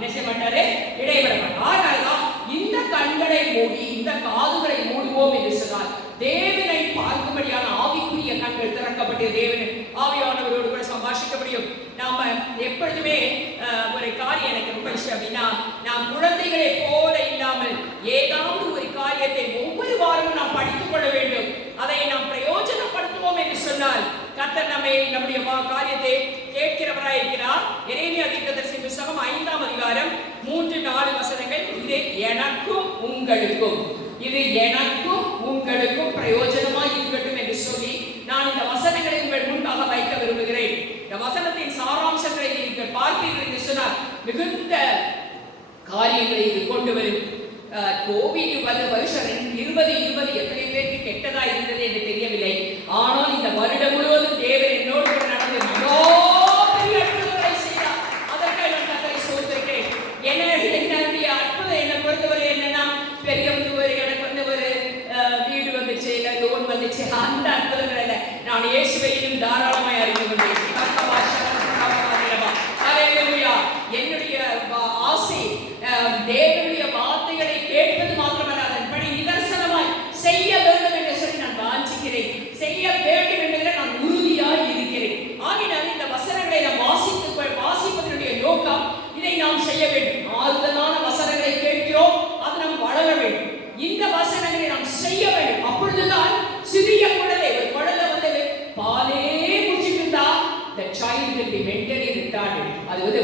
என்ன செய்ய மாட்டாரு? இடைவிட மாட்டார். ஆனால்தான் இந்த கண்களை மூடி இந்த காதுகளை மூடுவோம் என்று சொன்னால் தேவனை பார்க்கும்படியான ஆவிக்குரிய கண்கள் திறக்கப்பட்டு தேவன் ஆவியானவரோடு கூட சம்பாஷிக்க முடியும். நாம எப்பொழுதுமே ஒரு காரியம் எனக்கு ரொம்ப இஷ்டம் அப்படின்னா, நாம் குழந்தைகளை போல இல்லாமல் ஏதாவது ஒரு காரியத்தை ஒவ்வொரு வாரமும் நாம் படித்துக் கொள்ள வேண்டும். அதை நாம் பிரயோஜனப்படுத்துவோம் என்று சொன்னால் கர்த்தர் நம்முடைய காரியத்தை கேட்கிறவராயிருக்கிறார். எரேமியா தீர்க்கதரிசி புத்தகம் 5ஆம் அதிகாரம் 3-4 வசனங்கள். இது எனக்கும் உங்களுக்கும், இது எனக்கும் உங்களுக்கும் பிரயோஜனமாய் இருக்கட்டும் என்று சொல்லி நான் இந்த வசனங்களை உங்கள் முன்பாக வைக்க விரும்புகிறேன். இந்த வசனத்தின் சாராம்சங்களை நீங்கள் பார்ப்பீர்கள் என்று சொன்னால் மிகுந்த காரியங்களை இது கொண்டு வரும். கோவிட் வருஷம் 2020 எத்தனை பேருக்கு கெட்டதா இருந்தது என்று தெரியவில்லை. ஆனால் இந்த வருடம் முழுவதும் தேவன் என்னோடு கூட நடந்து பெரிய அற்புதங்களை செய்தார். அதற்காக நான் கர்த்தரை ஸ்தோத்திரிக்கிறேன். என்னுடைய அற்புதம் என்னை பொறுத்தவரை என்னன்னா, பெரிய எனக்கு வந்து ஒரு வீடு வந்துச்சு, இல்லை லோன் வந்துச்சு, அந்த அற்புதங்கள் இல்லை. நான் இயேசுவை இன்னும் தாராளமாய் அறிந்து கொண்டேன். என்னுடைய ஆசை தேவனுடைய வார்த்தைகளை கேட்பது மாத்திரமல்ல, அதன்படி நிதர்சனமாய் செய்ய வேண்டும் என்று சொல்லி நான் வாஞ்சிக்கிறேன். செய்ய வேண்டும் என்பதில் நான் உறுதியாய் இருக்கிறேன். ஆகினால் இந்த வசனங்களை நாம் வாசிப்பதனுடைய நோக்கம் இதை நாம் செய்ய வேண்டும். ஆறுதலான வசனங்களை கேட்கிறோம், அது நாம் வளர வேண்டும். இந்த வசனங்களை நாம் செய்ய வேண்டும். அப்பொழுதுதான் சிறிய குழந்தை, ஒரு குழந்தை வந்து பாலே குடிச்சிட்டு இருந்தா the child will be mentally retarded. அது வந்து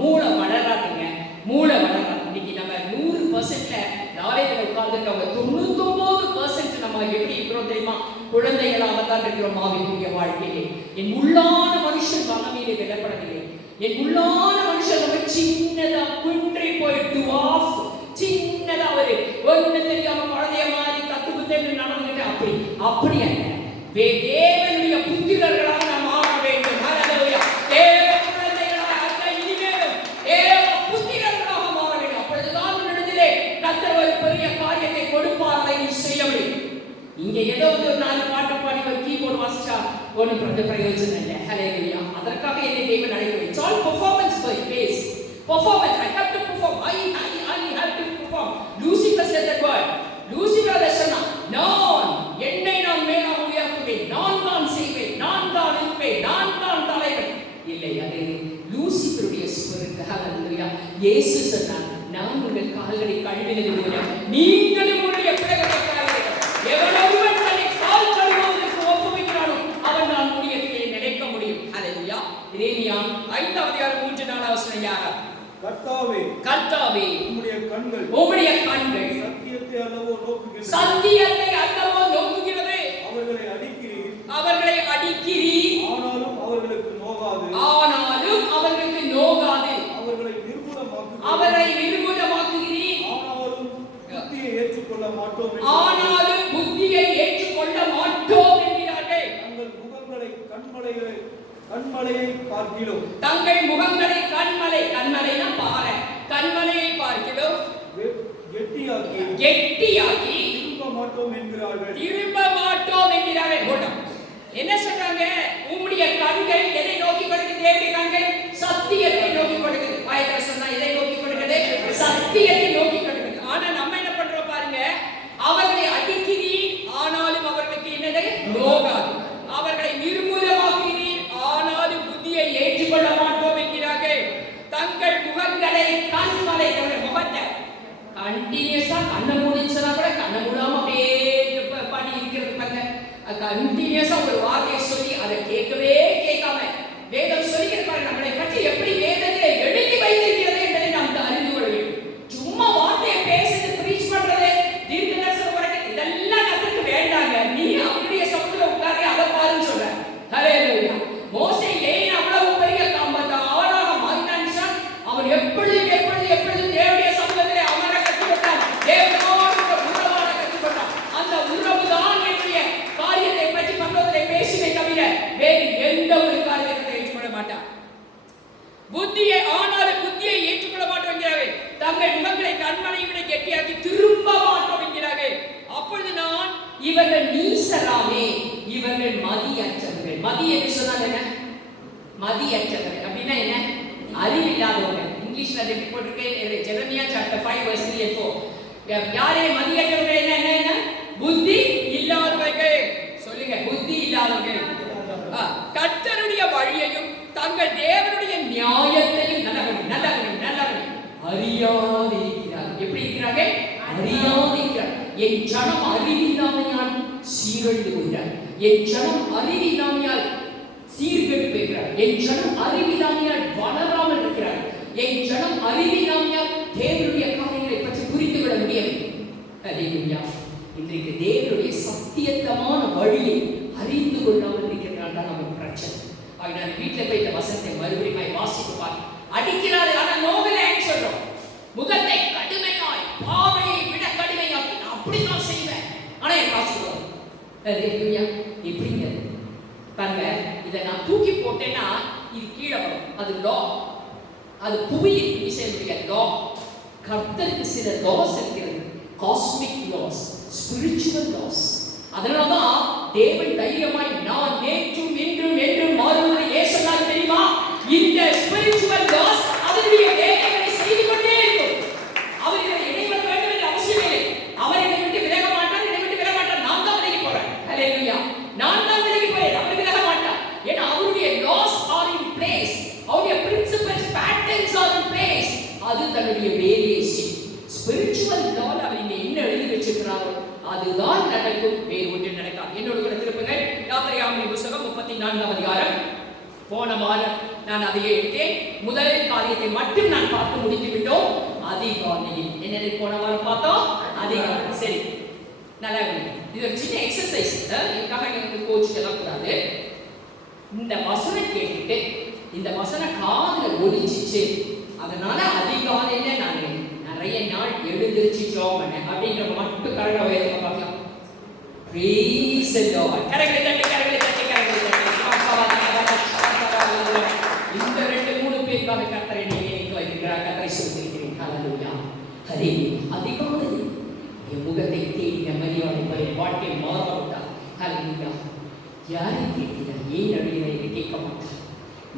மூளை வளராதுங்க, மூளை வளராது. இன்னைக்கு நம்ம 100%ல நாளைக்கு உட்கார்ந்துருக்கவங்க 99% நம்ம எப்படி இருக்கிறோம் தெரியுமா? குழந்தைகளாக தான் இருக்கிறோம் ஆவிக்குரிய வாழ்க்கையிலே. என் உள்ளான மனுஷன் வனமையிலே விடப்படவில்லை. என் உள்ளான மனுஷன் நம்ம சின்னதா குன்றி போயிட்டு ஆஃப் சின்னதா ஒரு ஒண்ணு தெரியாம குழந்தைய மாதிரி தத்துவத்தை நடந்துகிட்டு அப்படி அல்ல. தேவனுடைய புத்திரர்களாக நாம் ஆக வேண்டும். ஹல்லேலூயா. தேவ குழந்தைகளாக அல்ல, இனிமேலும் தேவ புத்திரர்களாக மாற வேண்டும். அப்பொழுதுதான் உன்னிடத்திலே கர்த்தர் ஒரு பெரிய காரியத்தை கொடுப்பார். அதை நீ செய்ய முடியும். இங்க ஏதோ ஒரு 4 பாட்டு பாடி ஒரு கீபோர்டு வாசிச்சா ஒன்றும் பிரயோஜனம் இல்லை. ஹல்லேலூயா. அதற்காக என்னை தேவன் அழைக்கவில்லை. It's all performance based. Performance. I have to perform. I have to perform. Lucifer said that word. Lucifer சொன்னா, நான் என்னை நான் மேலாக உயர்த்துவேன், நான் தான் செய்வேன், நான் தான் இருப்பேன், நான் தான் தலைவன். இல்லை, அது லூசிஃபருடைய ஸ்பிரிட். ஹல்லேலூயா. இயேசு சொன்னார், நான் உங்கள் கால்களை கழுவினது போல நீங்களும் உங்களுடைய பிள்ளைகளை கழுவுங்கள். எவனொருவன் தன்னை கால் கழுவுவதற்கு ஒப்புவிக்கிறானோ அவன் நான் முடியவில்லை நினைக்க முடியும். ஹல்லேலூயா. எரேமியா 5ஆம் அதிகாரம் 3-4 வசனம். யாரா? கர்த்தாவே, கர்த்தாவே, உம்முடைய கண்கள் சத்தியத்தை அல்லவோ நோக்குகிறது. அவர்களை அடிக்கிறீர், ஆனாலும் அவர்களுக்கு நோகாது. அவர்களை நிர்மூலமாக்குகிறீர். ஆனாலும் புத்தியை ஏற்றுக்கொள்ள மாட்டோம் என்கிறார்கள். கண்மலையை பார்க்கிறோம். தங்கள் முகங்களை கண்மலைனா பாறை, கண்மலையை பார்க்கிறோம் கெட்டியாக்கி திரும்ப மாட்டோம் என்கிறார்கள். என்ன சொல்றாங்க? உம்முடைய கண்கள் எதை நோக்கி கொடுக்குது? தேவனுடைய கண்கள் சத்தியத்தை நோக்கி கொடுக்குது. வாய்க்கற சொன்னா எதை நோக்கி கொடுக்குது? சத்தியத்தை நோக்கி கொடுக்குது. ஆனா நம்ம என்ன பண்றோம் பாருங்க, அவர்களை அடிக்கிறீர், ஆனாலும் அவர்களுக்கு என்னது? நோகாது. அவர்களை நிர்மூலமாக்கிறீர், ஆனாலும் புத்தியை ஏற்றுக்கொள்ள மாட்டோம் என்கிறார்கள். தங்கள் முகங்களை கண்மலை, முகத்தை கண்டினியூஸா கண்ணை மூடிச்சுனா கூட கண்ணை மூடாம அப்படியே பண்ணி இருக்கிறது பாருங்க. கண்டினியூஸா ஒரு வார்த்தையை சொல்லி அதை கேட்கவே கேட்காம வேதம் சொல்லியிருப்பாரு. நம்மளை பற்றி எப்படி வேதத்தை எழுதி வைத்திருக்கிறது என்பதை நாம் அறிந்து கொள்ள வேண்டும். சும்மா வார்த்தையை பேசுறது, பிரீச் பண்றது, தீர்க்க தரிசனம் வரைக்கும் இதெல்லாம் கத்துக்கு வேண்டாங்க. நீ அவருடைய சமூகத்துல உட்கார்ந்து அதை பாருன்னு சொல்ற. ஹல்லேலூயா. மோசே ஏன் அவ்வளவு பெரிய ஆளாக மாறினான்? அவன் எப்பொழுதும் தேவனுடைய சமூகத்திலே அமர கற்றுக்கொண்டான். தேவனோடு உறவாட கற்றுக்கொண்டான். அந்த உறவுதான் என்னுடைய காரியத்தை பற்றி பக்கத்திலே பேசுவே தவிர வேறு எந்த ஒரு காரியத்தை ஏற்றுக்கொள்ள மாட்டான். ஆனாலும் புத்தியை ஏற்றுக்கொள்ள மாட்டோம் என்கிறார்கள். தங்கள் முகங்களை கண்மலையை விட கெட்டியாக்கி திரும்ப மாட்டோம் என்கிறார்கள். அப்பொழுது நான், இவர்கள் நீசராமே, இவர்கள் மதி என்று சொன்னால் என்ன? மதியற்றவர்கள் அப்படின்னா என்ன? அறிவில்லாதவர்கள். இங்கிலீஷ்ல அது எப்படி போட்டிருக்கு? Jeremiah chapter 5 verse 3 and 4. யாரே மதியற்றவர்கள் என்ன புத்தி இல்லாதவர்கள். சொல்லுங்க, புத்தி இல்லாதவர்கள். கர்த்தருடைய வழியையும் தங்கள் தேவனுடைய நியாயத்தையும் நல்லவர்கள் அறியாதிருக்கிறார். எப்படி இருக்கிறாங்க? அறியாதிருக்கிறார். என் ஜனம் அறிவில்லாமையால் சீரழிந்து போகிறார். என் ஜனம் அறிவில்லாமையால் சீர்கெட்டு போகிறார். என் ஜனம் அறிவில்லாமையால் வளராமல் இருக்கிறார். என் ஜனம் அறிவில்லாமையால் தேவனுடைய காரியங்களை பற்றி புரிந்து கொள்ள முடியவில்லை. அல்லேலூயா. இன்றைக்கு தேவனுடைய சத்தியத்தமான வழியை அறிந்து கொள்ளாமல் இருக்கிறார் தான் நமக்கு பிரச்சனை. அதனால வீட்டில் போய் இந்த வசனத்தை மறுபடியும் வாசிப்பார். அடிக்கிறாரு, ஆனா நோகலைன்னு சொல்றோம். முகத்தை கடுமையாய், பாவையை விட கடுமையாய் அப்படி நான் செய்வேன், ஆனா என் காசு வரும். அல்லேலூயா. எப்படிங்க பாருங்க, இதை நான் தூக்கி போட்டேன்னா இது கீழே வரும். அது லா, அது புவியின் விஷயமுடைய லா. கர்த்தருக்கு சில லாஸ் இருக்கிறது, காஸ்மிக் லாஸ், ஸ்பிரிச்சுவல் லாஸ். அதனாலதான் தேவன் தைரியமாய் நான் நேற்றும் இன்றும் என்றும் மாறுவது ஏன் சொன்னார் தெரியுமா? இந்த ஸ்பிரிச்சுவல் லாஸ் அதனுடைய வேலைகளை செய்து கொண்டே இருக்கும். அவர் இதை இடைவெளி வேண்டும் என்ற அவசியம் இல்லை. அவர் என்னை விட்டு விலக மாட்டார், என்னை விட்டு விலக மாட்டார். நான் தான் விலகி போறேன். அல்லேலூயா. நான் தான் விலகி போறேன், அவர் விலக மாட்டார். ஏன்னா அவருடைய லாஸ் ஆர் இன் பிளேஸ், அவருடைய principles, patterns are in place. அது தன்னுடைய வேலையை செய்யும். ஸ்பிரிச்சுவல் லால அவர் இங்க என்ன எழுதி வச்சிருக்கிறாரோ அதுதான் நடக்கும், வேறு ஒன்று நடக்காது. என்னோட கூட திருப்புங்கள் யாத்திரையாகமம் புத்தகம் 34 அதிகாரம். போன வாரம் நான் அதையே எடுத்தேன். முதல் காரியத்தை மட்டும் நான் பார்த்து முடித்து விட்டோம். அதிகாலையில் என்னது போன வாரம் பார்த்தோம்? அதிகாலை. சரி, நல்லா இருக்கு. இது ஒரு சின்ன எக்ஸசைஸ். இதுக்காக எனக்கு கோச் எல்லாம் கூடாது. இந்த வசனம் கேட்டுட்டு இந்த வசனம் காதுல ஒலிச்சிச்சு, அதனால அதிகாலையில நான் நிறைய நாள் எழுந்திருச்சு ஜெபம் பண்ணேன் அப்படிங்கிற மட்டும் கரங்களை உயர்த்தி பார்க்கலாம். Praise the Lord. கரங்களை தட்டி கரங்களை தட்டி கரங்களை தட்டி. இந்த 2-3 பேருக்காக கர்த்தரை நினைக்க வைக்கிறார். கர்த்தரை சொல்லிக்கிறேன். ஹல்லேலூயா. ஹரி அதிகாலையில் என் முகத்தை தேடின மரியாதை வாழ்க்கை மாறவிட்டார். ஹல்லேலூயா. யாரை கேட்கிறார்? ஏன் நடுநிலை கேட்க மாட்டார்?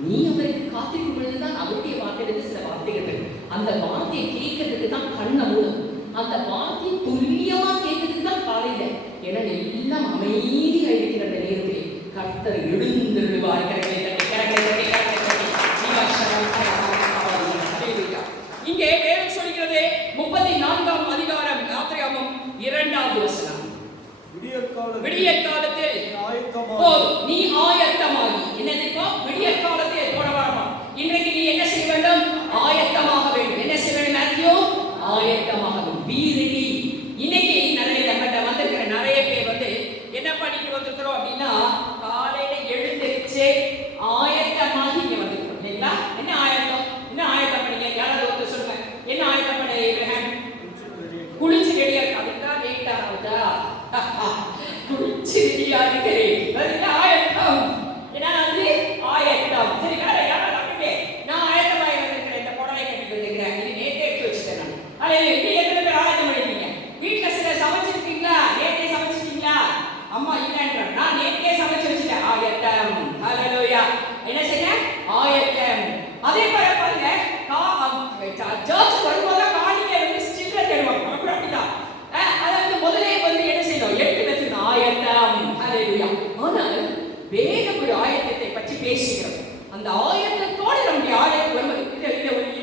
நீ அவருக்கு காத்திருக்கும் பொழுதுதான் அவருடைய வார்த்தையிலிருந்து சில வார்த்தைகள், அந்த வார்த்தையை கேட்கறதுக்கு தான் கண்ண மூலம், அந்த வார்த்தையை துல்லியமா கேட்கறதுக்கு தான் காலையில. ஏன்னா எல்லாம் அமைதியா இருக்கிற அந்த நேரத்தில் கர்த்தர் எழுந்திருவார். இங்கே வேதம் சொல்கிறது 34 அதிகாரம் யாத்திரையாகமம் 2வது வசனம். விடியற் காலத்தில் நீ ஆயத்தமாகி. என்னதுப்பா? விடியற் காலத்தில் போன வாரமா இன்றைக்கு நீ என்ன செய்ய வேண்டும்? ஆயத்தமாக வேண்டும். என்ன செய்ய வேண்டும்? மேத்யூ ஆயத்தமாக வேண்டும். Be ready. இன்னைக்கு நிறைய வந்திருக்கிற நிறைய பேர் வந்து என்ன பண்ணிட்டு வந்திருக்கிறோம் அப்படின்னா, காலையில எழுந்திருச்சு ஆயத்தமாகி இங்க வந்திருக்கிறோம் இல்லைங்களா? என்ன ஆயத்தம்? என்ன ஆயத்தம் பண்ணீங்க? யாராவது ஒருத்தர் சொல்லுங்க, என்ன ஆயத்தம் பண்ண? குளிச்சு ரெடியா இருக்கு. அதுதான் லேட்டா ஆகுதா? குளிச்சு ரெடியா இருக்கிறேன். ஆயத்தம். ஏன்னா அது ஆயத்தம். சரி, வேற யாராவது அப்படியே நான் ஆயத்தமாகி வந்திருக்கிறேன், இந்த புடவை கட்டிட்டு வந்திருக்கிறேன், இது நேற்றே எடுத்து வச்சுட்டேன் நான். அதில் எப்படி எத்தனை பேர் ஆயத்தம் பண்ணிருக்கீங்க? வீட்டுல சில சமைச்சிருக்கீங்களா? நேற்றே சமைச்சிருக்கீங்களா? அம்மா இல்லைன்ற நான் நேற்றே சமைச்சு வச்சுட்டேன். ஆயத்தம். ஹல்லேலூயா. என்ன செய்ய? ஆயத்தம். அதே போல பாருங்க, சர்ச் வரும்போது காலையில வந்து சில்லறை தேடுவாங்க. அப்புறம் அப்படிதான் அதாவது முதலே வந்து என்ன செய்யணும்? எடுத்து வச்சிருந்தோம் ஆயத்தம். ஹல்லேலூயா. ஆனால் வேதம் ஒரு ஆயத்தத்தை பற்றி பேசுகிறது. அந்த ஆயத்தத்தோடு நம்முடைய ஆயத்தம் வருவது. இதை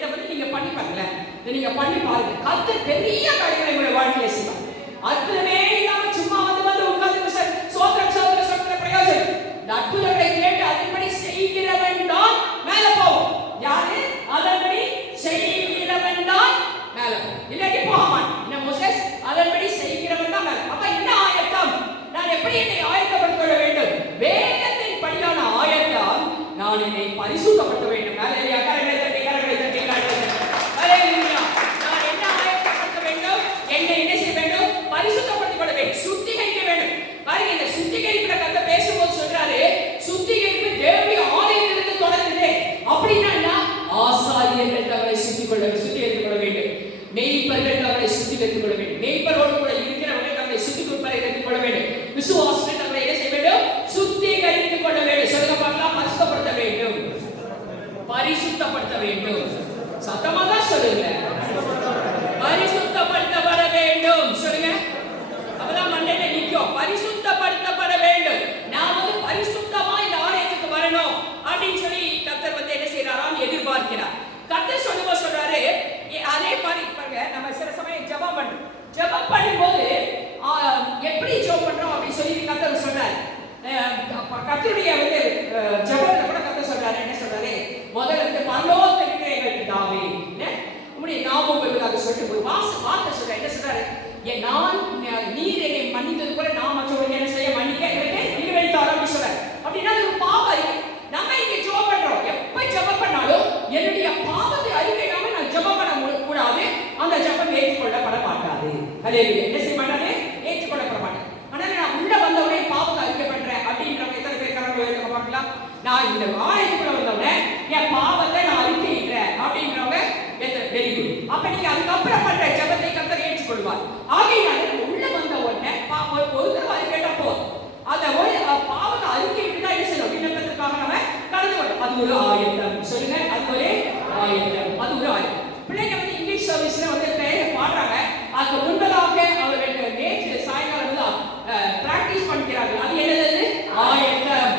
வந்து நீங்க பண்ணி பாருங்களேன். இதை நீங்க பண்ணி பாருங்க. கர்த்தர் பெரிய காரியங்களை உங்களுடைய வாழ்க்கையில செய்வார். அற்புதமே இல்லாம சும்மா வந்து உட்கார்ந்து சோத்திரம் சோத்திரம் சொல்ற பிரயோஜனம். இந்த அற்புதங்களை கேட்டு அதன்படி செய்கிறவன் தான் மேல போவோம். யாரு? அதன்படி செய்கிறவன் தான் மேல போவோம். இல்லாட்டி போக மாட்டான். என்ன மோசஸ்? அதன்படி செய்கிறவன் தான் மேல. அப்ப என்ன ஆயத்தம்? நான் எப்படி என்னை ஆயத்தப்படுத்திக் கொள்ள வேண்டும்? வேதத்தின் படியான ஆயத்தம். நான் என்னை பரிசுத்தப்படுத்த வேண்டும். ஹல்லேலூயா. கரங்களை தட்டி கரங்களை தட்டி கரங்களை தட்டி. ஹல்லேலூயா. நான் என்ன ஆயத்தப்படுத்த வேண்டும்? என்னை என்ன செய்ய வேண்டும்? பரிசுத்தப்படுத்திக் கொள்ள வேண்டும், சுத்திகரிக்க வேண்டும். பாருங்க, இந்த சுத்திகரிப்புல கர்த்தர் பேசும்போது சொல்றாரு, சுத்திகரிப்பு தேவனுடைய ஆலயத்திலிருந்து தொடங்குது. அப்படின்னா ஆசாரியர்கள் தங்களை சுத்திகரித்துக் கொள்ள வேண்டும். மேய்ப்பர்கள் தங்களை சுத்திகரித்துக் கொள்ள வேண்டும். மேய்ப்பரோடு கூட இருக்கிறவர்கள் தங்களை சுத்திகரித்துக் கொள்ள வேண்டும். விசுவாசிகள் தங்களை என்ன செய்ய வேண்டும்? சுத்திகரித்துக் கொள்ள வேண்டும். சொல்லுங்க பார்க்கலாம். பரிசுத்தப்படுத்த வேண்டும். நான் இந்த ஆலயத்துக்குள்ள வந்தவுடனே என் பாவத்தை நான் அறிக்கையிடுறேன் அப்படின்றவங்க வெரி குட். அப்ப நீங்க அதுக்கப்புறம் பண்ற ஜெபத்தை கர்த்தர் ஏற்றுக்கொள்வார். ஆகையினால உள்ள வந்த உடனே ஒரு தடவை அறிக்கையிட்டா போதும். அந்த பாவத்தை அறிக்கையிட்டு தான் என்ன செய்யணும், விண்ணப்பத்துக்காக நம்ம கடந்து வரணும். அது ஒரு ஆயத்தம். சொல்லுங்க, அது ஒரு ஆயத்தம், அது ஒரு ஆயத்தம். பிள்ளைங்க வந்து இங்கிலீஷ் சர்வீஸ்ல வந்து பெயரை பாடுறாங்க. அதுக்கு முன்பதாக அவர்கள் நேற்று சாயங்காலம் தான் பிராக்டிஸ் பண்ணிக்கிறாங்க. அது என்னது? ஆயத்தம்.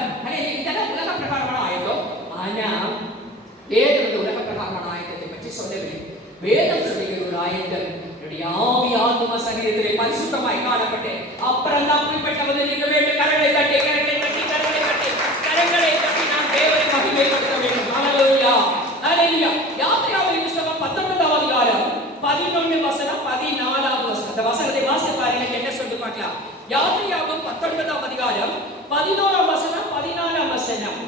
இதெல்லாம் உலக பிரகாரமான ஆயத்தம். ஆனா வேதம் வந்து உலக பிரகாரமான ஆயத்தத்தை பற்றி சொல்லவில்லை. வேதம் சொல்லுகிற ஒரு ஆயத்தம் என்னுடைய ஆவி ஆத்மா சரீரத்திலே பரிசுத்தமாய் காணப்பட்டு அப்புறம் தான் குறிப்பிட்டவது நீங்க வேண்டும். கரங்களை தட்டி கரங்களை தட்டி கரங்களை தட்டி கரங்களை தட்டி நான் தேவனை மகிமைப்படுத்த வேண்டும். ஹalleluya ஹalleluya. யாத்திராவின் புத்தகம் 19ஆம் அதிகாரம் 11 வசனம் 14வது வசனம். அந்த வசனத்தை வாசித்து பாருங்க, என்ன சொல்லி பார்க்கலாம். யாத்திராவின் 19ஆம் அதிகாரம் 11ஆம் வசனம் 14ஆம் வசனம்.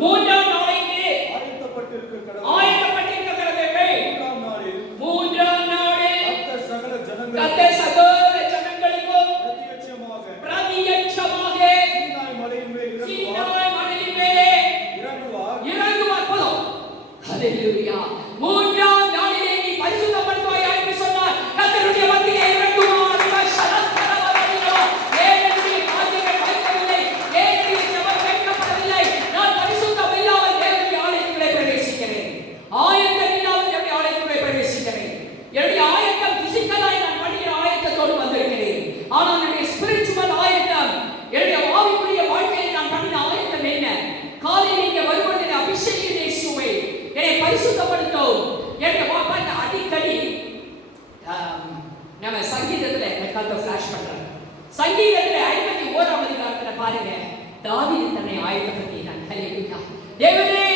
மூன்றாம் நாளைக்கு ஆயத்தப்பட்டிருக்கிற கடவுள் மூன்றாம் நாளில் கர்த்தர் சகல ஜனங்களுக்கும் பிரத்யட்சமாக சீனாய் மலையின் மேலே இறங்குவார். போதும். ஹalleluya. மூன்றாம் நாளிலே நீ பரிசுத்தப்படுத்துவாய் என்று சொன்னார். கர்த்தருடைய மத்தியிலே இறங்குவார். ஏனெனில் காரியங்கள் வைக்கவில்லை, ஏனெனில் ஜெபம் கேட்கப்படவில்லை. நான் பரிசுத்தம் இல்லாமல் தேவனுடைய ஆலயத்திலே பிரவேசிக்கிறேன். ஆயத்தம் இல்லாமல் தேவனுடைய ஆலயத்திலே பிரவேசிக்கிறேன். என்னுடைய ஆயத்தம் பிசிக்கலாய் நான் பண்ணுகிற ஆயத்தத்தோடு வந்திருக்கிறேன். ஆனால் என்னுடைய ஸ்பிரிச்சுவல் ஆயத்தம், என்னுடைய ஆவிக்குரிய வாழ்க்கையில் நான் பண்ணின ஆயத்தம் என்ன? காலையில் இங்கே வரும்போது அபிஷேகம் இயேசுவே என்னை பரிசுத்தப்படுத்தும். என்னுடைய வார்த்தை அடிக்கடி நம்ம சங்கீதத்துல கத்த ஃபிளாஷ் பண்றாங்க. சங்கீதத்துல 51ஆம் அதிகாரத்துல பாருங்க, தாவீது தன்னை ஆயத்தப்படுத்தினான். ஹalleluya. தேவனே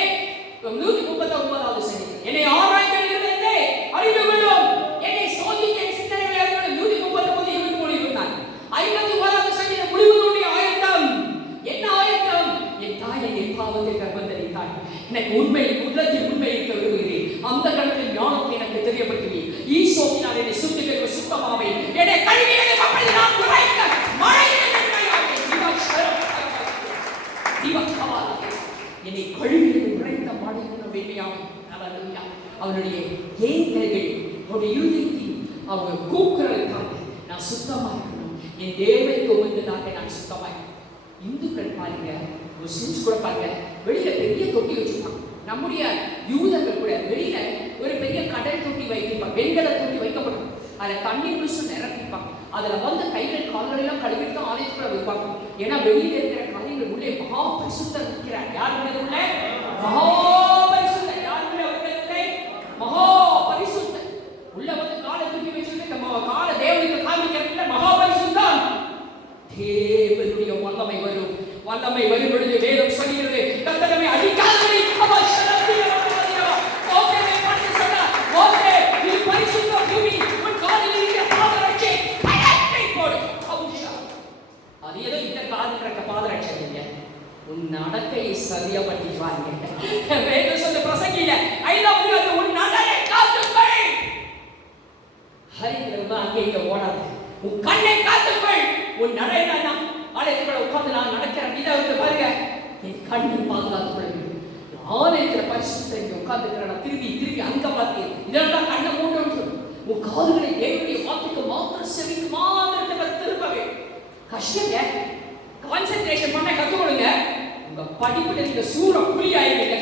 139வது சங்கீதம், என்னை ஆராய்ந்து இருந்தே அறிந்து கொள்ளும், என்னை சோதிக்க சிந்தனைகளை அறிந்து 139 23 இருந்தான். 51வது சங்கீதம் முடிவுடைய ஆயத்தம். என்ன ஆயத்தம்? என் தாய் என்னை பாவத்தை கர்ப்பந்தரித்தாள், எனக்கு உண்மை உள்ளத்தில் உண்மை இருக்க விரும்புகிறேன். அந்த கடத்தில் ஞானத்தை எனக்கு தெரியப்படுத்துவேன். ஈசோப்பினால் என்னை சுத்திகரிக்க சுத்தமாவே என்னை கழுவியதை அப்படி நான் உரைக்க மழையிலே என்னை கழுவியதை உரைத்த மழையின் வெண்மையாகும். ஹalleluya. அவருடைய ஏங்கல்கள் அவருடைய இருதயத்தில் அவங்க கூக்குரலுக்காக நான் சுத்தமா இருக்கணும். என் தேவனுக்கு உகந்ததாக நான் சுத்தமா இருக்கணும். இந்துக்கள் பாருங்க, முஸ்லிம்ஸ் கூட பாருங்க, வெளியில பெரிய தொட்டி வச்சிருப்பாங்க. நம்முடைய யூதர்கள் கூட வெளியில ஒரு பெரிய கடல் தொட்டி வைத்திருப்பாங்க, வெண்கல தொட்டி வைக்கப்படும். அதுல தண்ணி முழுசும் நிரப்பிப்பாங்க. அதுல வந்து கைகள் கால்கள் எல்லாம் கழுவிட்டு தான் ஆலயத்துக்குள்ள வைப்பாங்க. ஏன்னா வெளியில இருக்கிற காரியங்கள் உள்ளே மகா பரிசுத்தர் இருக்கிறார். யார் உள்ள மகா பரிசுத்தர்? யார் உள்ள மகா பரிசுத்தர்? உள்ள வந்து காலை தூக்கி வச்சுட்டு கால தேவனுக்கு காமிக்கிறதுல மகா பரிசுத்தம். தேவனுடைய வல்லமை வரும். வல்லமை வரும் பொழுது வேதம் சொல்கிறது, கர்த்தரை அடிக்காதவரை அவசரத்திலே ஓகேவே பண்ணி சொன்னார். ஓகே, நீ பரிசுத்த பூமி, உன் காலில் இருக்கிற பாதரட்சை கழற்றி போடு. அவுஷா. அது ஏதோ இந்த காலில் இருக்க பாதரட்சை இல்லையா, உன் நடக்கையை சரியா பண்ணிடுவாங்க. வேதம் சொல்ல பிரசங்கில 5வது அதிகாரம், உன் நடையை காத்துக்கொள். ஹரிக்கிறதா அங்கே இங்க ஓடாது. உன் கண்ணை காத்துக்கொள். உன் நடைனா ஆலயத்துக்குள்ள உட்கார்ந்து நான் நடக்கிற விதத்தை பாருங்க, என் கண்ணை பாதுகாத்துக் கொள்ள வேண்டும். ஆலயத்துல பரிசுத்த இங்க உட்கார்ந்துக்கிறேன், திரும்பி திரும்பி அங்க பார்த்து இதெல்லாம் கண்ணை மூன்று. உன் காதுகளை தேவனுடைய வார்த்தைக்கு மாத்திரம் செவிக்கு மாத்திரம் திருப்பவே. கஷ்டங்க. கான்சென்ட்ரேஷன் பண்ண கத்துக்கொடுங்க. உங்க படிப்புல நீங்க சூற புலி ஆயிருவீங்க.